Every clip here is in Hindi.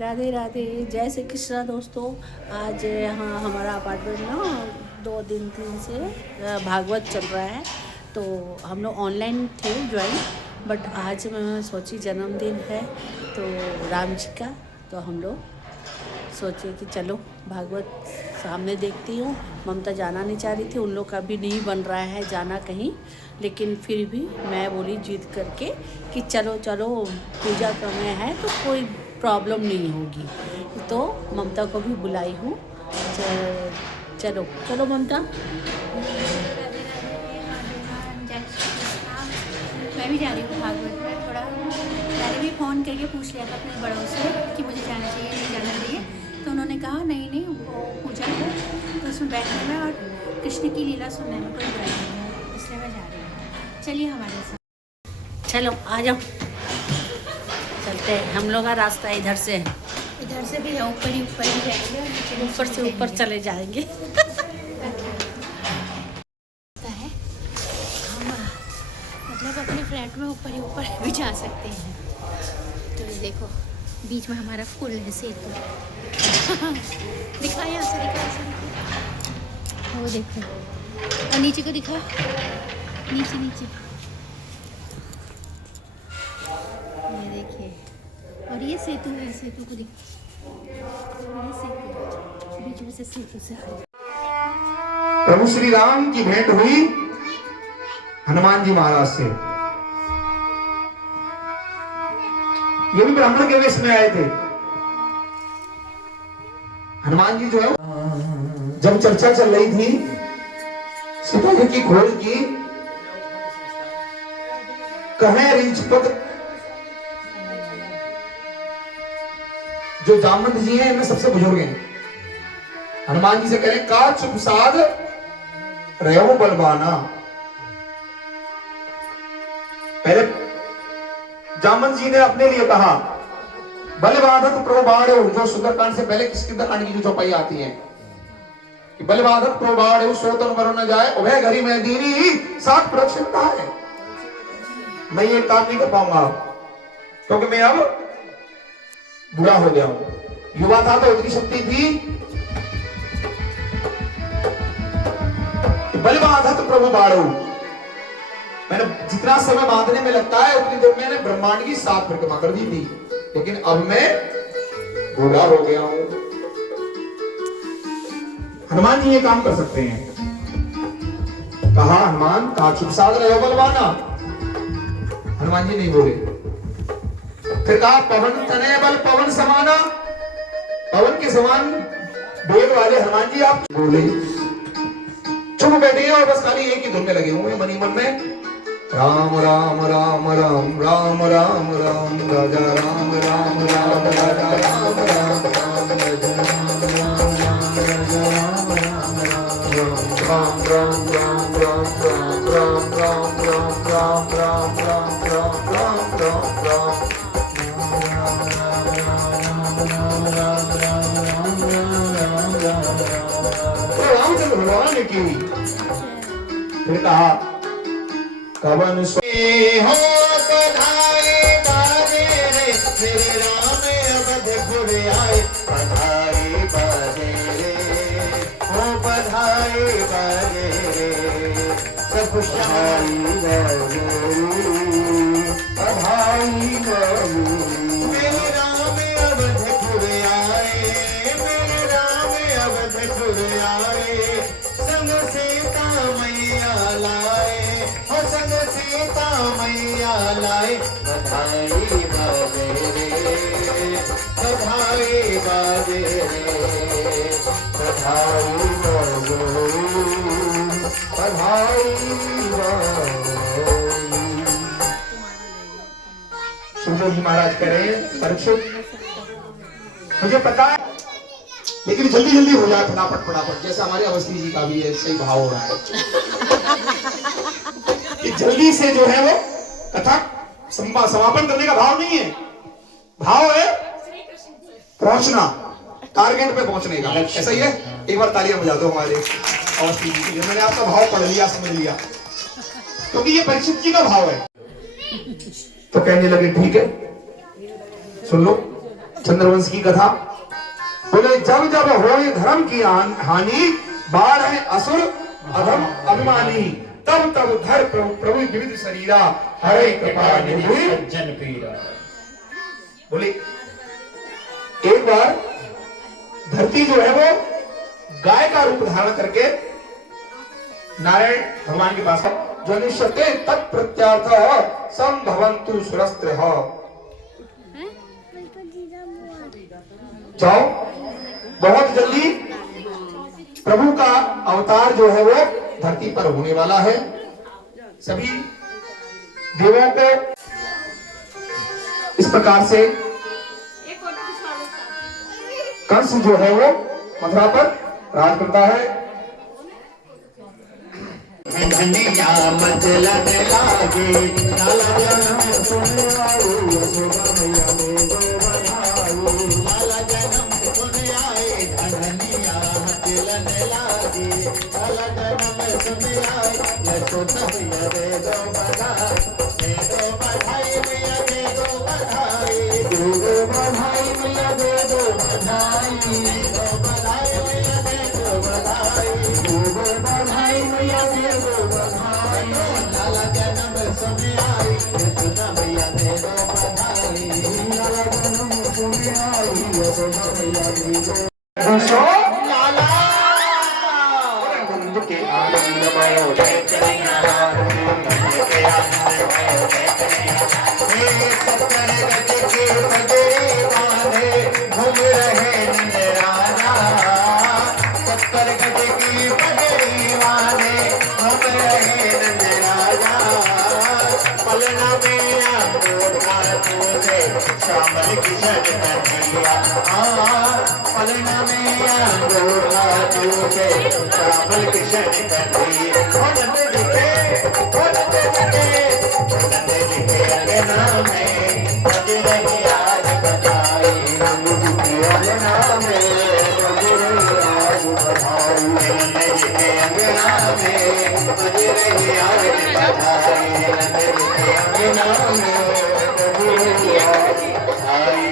राधे राधे, जय श्री कृष्णा दोस्तों। आज यहाँ हमारा अपार्टमेंट ना 2 दिन से भागवत चल रहा है, तो हम लोग ऑनलाइन थे ज्वाइन, बट आज मैं सोची जन्मदिन है तो राम जी का, तो हम लोग सोचे कि चलो भागवत सामने देखती हूँ। ममता जाना नहीं चाह रही थी, उन लोग का भी नहीं बन रहा है जाना कहीं, लेकिन फिर भी मैं बोली जीत करके कि चलो चलो पूजा करना है तो कोई प्रॉब्लम नहीं होगी, तो ममता को भी बुलाई हूँ। चलो चलो ममता। मैं भी जा रही हूँ भागवत में। थोड़ा मैंने भी फ़ोन करके पूछ लिया था अपने बड़ों से कि मुझे जाना चाहिए नहीं जाना चाहिए, तो उन्होंने कहा नहीं नहीं वो पूजा है तो उसमें बैठने में और कृष्ण की लीला सुनने में कोई बुराई नहीं है, इसलिए मैं जा रही हूँ। चलिए हमारे साथ। चलो आ जाओ, चलते हैं। हम लोग का रास्ता इधर से है, इधर से भी है, ऊपर ही जाएंगे, ऊपर से ऊपर चले जाएंगे। है हम मतलब अपने फ्लैट में ऊपर ही ऊपर भी जा सकते हैं। तो ये देखो बीच में हमारा पुल है, सेतु। दिखा यहाँ से, दिखा ऐसे दिखा, वो देखो, और नीचे को दिखा, नीचे नीचे ये देखिए, और ये सेतु है, सेतु को दिखा, ये सेतु बीच में से सेतु से प्रभु श्री राम की भेंट हुई हनुमान जी महाराज से। ये भी ब्राह्मण के वेश में आए थे। हनुमान जी जो है, जब चर्चा चल रही थी सीता जी की खोज की, कहे रीछपत जो जामवंत जी हैं इनमें सबसे बुजुर्ग हैं, हनुमान जी से कह रहे का चुप साध रहो बलवाना। पहले जामवंत जी ने अपने लिए कहा बलवाधक प्रोबाण, जो सुंदरकांड से पहले सुंदरकांड की जो चौपाई आती है कि बलवाधक प्रोबाण सो तन मरो न जाए, उभय घड़ी में दीनी सात प्रक्षिप्ता है। मैं ये काम नहीं कर पाऊंगा क्योंकि मैं अब बुरा हो गया हूं। युवा था तो इतनी शक्ति थी, बलवाधक प्रभु बाढ़ो, मैंने जितना समय बांधने में लगता है उतनी देर मैंने ब्रह्मांड की 7 परिक्रमा कर दी थी, लेकिन अब मैं बूढ़ा हो गया हूं। हनुमान जी ये काम कर सकते हैं। कहा हनुमान का चुप साध रहे हो बलवाना, हनुमान जी नहीं बोले। फिर कहा पवन तनय बल पवन समाना, पवन के समान वेग वाले हनुमान जी आप बोले। चुप बैठे हैं और बस खाली एक ही धुन में लगे हुए मनी मन में, राम राम राम राम राम राम राम राजा राम राम राम राजा राम राम राम राजा राम राम राम राम राम राम राम राम राम राम राम राम राम राम राम राम। रामचंद्र भगवान ने की। फिर कहा कवन हो बधाई बाजे रे, मेरे राम अवधपुर आए, बधाई बाजे रे, हो बधाई बाजे रे, सब शाही बाजे रे, बधाई बाजे। मेरे राम अवधपुर आए, मेरे राम अवधपुर आए, संग सीता मैया लाए, संग सीता मैया लाए, बधाई बाजे रे, बधाई बाजे रे, बधाई बाजे रे, बधाई बाजे। सुखदेव जी महाराज कह रहे हैं परीक्षित मुझे पता है, लेकिन जल्दी जल्दी हो जाए फटाफट फटाफट, जैसे हमारे अवस्थी जी का भी है सही भाव हो रहा है कि जल्दी से जो है वो कथा समापन करने का भाव नहीं है, भाव है पहुंचना, टारगेट पे पहुंचने का। ऐसा ही है। एक बार तालियां बजा दो हमारे अवस्थी जी के, मैंने आपका भाव पढ़ लिया, समझ लिया, क्योंकि ये परीक्षित जी का भाव है। तो कहने लगे ठीक है सुन लो, चंद्रवंश की कथा। बोले जब जब होए धर्म की हानि, बाढ़ है असुर अधम अभिमानी, तब तब धर प्रभु प्रभु विविध शरीरा, हरे कृपा निधि सज्जन पीरा। बोले एक बार धरती जो है वो गाय का रूप धारण करके नारायण भगवान के पास, जो निश्चते तत्प्रत्यार्थ संभवन्तु सुरस्त्र। जाओ, बहुत जल्दी प्रभु का अवतार जो है वो धरती पर होने वाला है। सभी देवों को इस प्रकार से कंस जो है वो मथुरा पर राज करता है। धनिया मतलब लागे लाला जन्म सुने आए यशोदा मैया मेरे बधाई, लाला जन्म सुने आए धनिया मतलब लागे लाला जन्म सुने आए यशोदा मैया दे दो बधाई, दे दो बधाई मैया दे दो बधाई, दे दो बधाई मैया दे दो बधाई, दे दो बधाई मैया दे दो बधाई, दे दो बधाई मैया दे दो बधाई, लाला जन्म सुने आई यशोदा मैया दे दो बधाई, लाला जन्म सुने आई यशोदा मैया दे दो लाला कुंज के आनंद भयो जय कन्हैया लाल कुंज के आनंद भयो जय कन्हैया, हे सत्तर गज के बजरे बांधे घूम रहे नंदराना, सत्तर गज की बजरी बांधे घूम रहे नंदराना, पलना में अंगूठा से श्यामल किशन कन्हैया, पलना में अंगूठा से श्यामल किशन कन्हैया, नंद दिखे अंगना में बज रही आज बधाई, नंद दिखे अंगना में बज रही आज बधाई, नंद दिखे अंगना में बज रही आज बधाई, नंद दिखे अंगना में बज रही आज बधाई,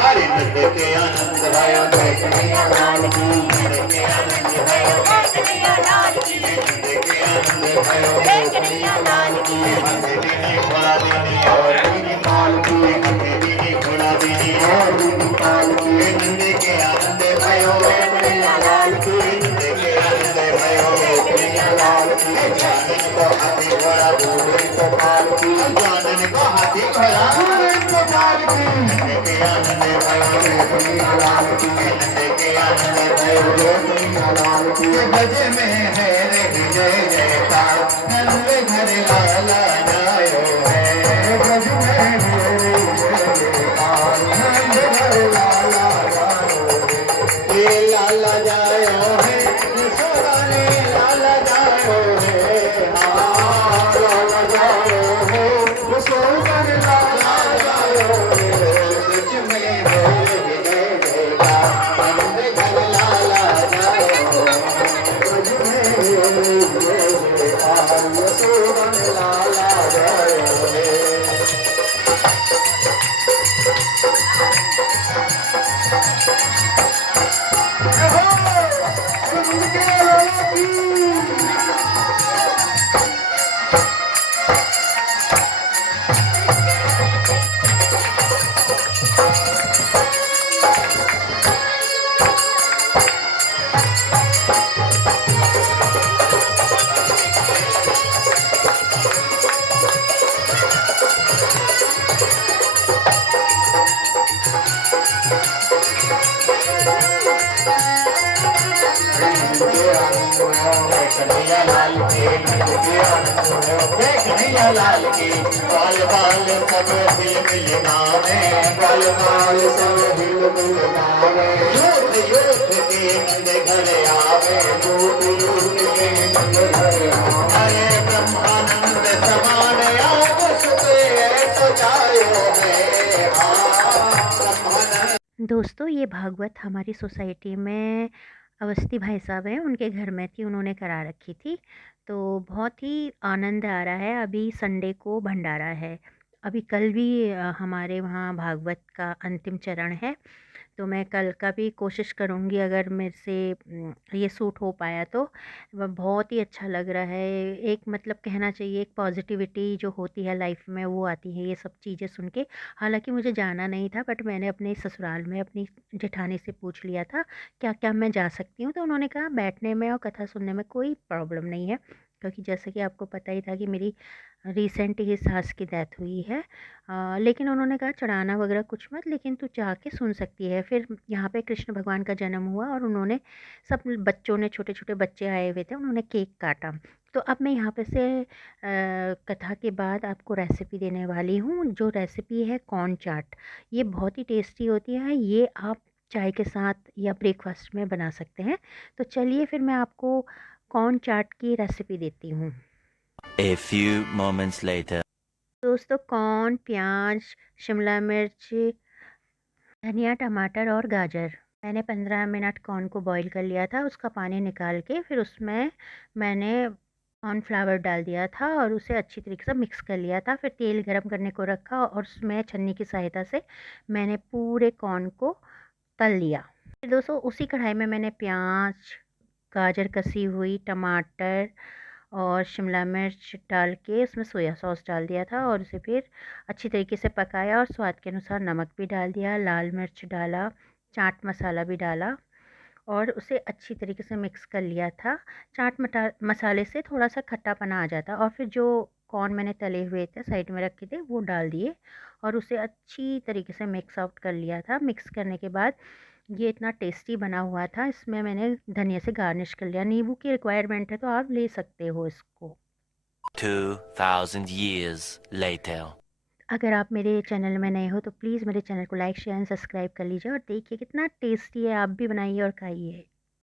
हरे नंद के आनंद भयो जय कन्हैया लाल की, नंद के आनंद भयो जय कन्हैया लाल की, नंद के आनंद भयो जय कन्हैया लाल की, हमें दीनी घोड़ा दीनी और दीनी पाल की, हमें दीनी घोड़ा दीनी और दीनी पाल की, नंद के आनंद भयो जय कन्हैया लाल की, नंद के आनंद भयो जय कन्हैया लाल की, जानन को हाथी घोड़ा दूल्हे को पाल की, जानन को हाथी घोड़ा दूल्हे को पाल की, नंद के आनंद भयो जय कन्हैया लाल की, नंद के आनंद भयो जय कन्हैया लाल की, गज में है रे जय जयकार, नंद घर लाला जायो है, गज में है रे जय जयकार, नंद घर लाला जायो है, ये लाला जायो है यशोदा ने लाला जायो है, लाला जायो है यशोदा ने लाला जायो है, गज में है रे जय जयकार, नंद घर लाला जायो है, गज में है रे जय जयकार, यशोदा ने लाला जायो है। कन्हैया लाल की, कन्हैया लाल की, बाल बाल सब हिल मिल गावे, बाल बाल सब हिल मिल गावे, यूथ यूथ के नंद घर आवे, यूथ यूथ के नंद घर आवे, अरे ब्रह्मानंद समान आप सुते सजायो है, ब्रह्मानंद। दोस्तों ये भागवत हमारी सोसाइटी में अवस्थी भाई साहब हैं, उनके घर में थी, उन्होंने करा रखी थी। तो बहुत ही आनंद आ रहा है। अभी संडे को भंडारा है अभी कल भी हमारे वहाँ भागवत का अंतिम चरण है, तो मैं कल का भी कोशिश करूँगी, अगर मेरे से ये सूट हो पाया तो। बहुत ही अच्छा लग रहा है। एक मतलब कहना चाहिए एक पॉजिटिविटी जो होती है लाइफ में वो आती है ये सब चीज़ें सुन के। हालाँकि मुझे जाना नहीं था, बट मैंने अपने ससुराल में अपनी जेठानी से पूछ लिया था क्या-क्या मैं जा सकती हूँ, तो उन्होंने कहा बैठने में और कथा सुनने में कोई प्रॉब्लम नहीं है। क्योंकि जैसे कि आपको पता ही था कि मेरी रिसेंट ही सास की डेथ हुई है। लेकिन उन्होंने कहा चढ़ाना वगैरह कुछ मत, लेकिन तू जाके सुन सकती है। फिर यहाँ पे कृष्ण भगवान का जन्म हुआ और उन्होंने सब बच्चों ने, छोटे-छोटे बच्चे आए हुए थे, उन्होंने केक काटा। तो अब मैं यहाँ पे से कथा के बाद आपको रेसिपी देने वाली हूँ, जो रेसिपी है कॉर्न चाट। ये बहुत ही टेस्टी होती है, ये आप चाय के साथ या ब्रेकफ़ास्ट में बना सकते हैं। तो चलिए फिर मैं आपको कॉर्न चाट की रेसिपी देती हूँ। A few moments later. दोस्तों कॉर्न, प्याज, शिमला मिर्च, धनिया, टमाटर और गाजर, मैंने 15 मिनट कॉर्न को बॉईल कर लिया था। उसका पानी निकाल के फिर उसमें मैंने कॉर्नफ्लावर डाल दिया था और उसे अच्छी तरीके से मिक्स कर लिया था। फिर तेल गरम करने को रखा और उसमें छन्नी की सहायता से मैंने पूरे कॉर्न को तल लिया। फिर दोस्तों उसी कढ़ाई में मैंने प्याज, गाजर कसी हुई, टमाटर और शिमला मिर्च डाल के उसमें सोया सॉस डाल दिया था और उसे फिर अच्छी तरीके से पकाया और स्वाद के अनुसार नमक भी डाल दिया, लाल मिर्च डाला, चाट मसाला भी डाला और उसे अच्छी तरीके से मिक्स कर लिया था। मसाले से थोड़ा सा खट्टापना आ जाता और फिर जो कॉर्न मैंने तले हुए थे साइड में रखे थे वो डाल दिए और उसे अच्छी तरीके से मिक्स आउट कर लिया था। मिक्स करने के बाद ये इतना टेस्टी बना हुआ था, इसमें मैंने धनिया से गार्निश कर लिया। नींबू की रिक्वायरमेंट है तो आप ले सकते हो इसको। 2000 years later. अगर आप मेरे चैनल में नए हो तो प्लीज़ मेरे चैनल को लाइक, शेयर एंड सब्सक्राइब कर लीजिए और देखिए कितना टेस्टी है। आप भी बनाइए और खाइए।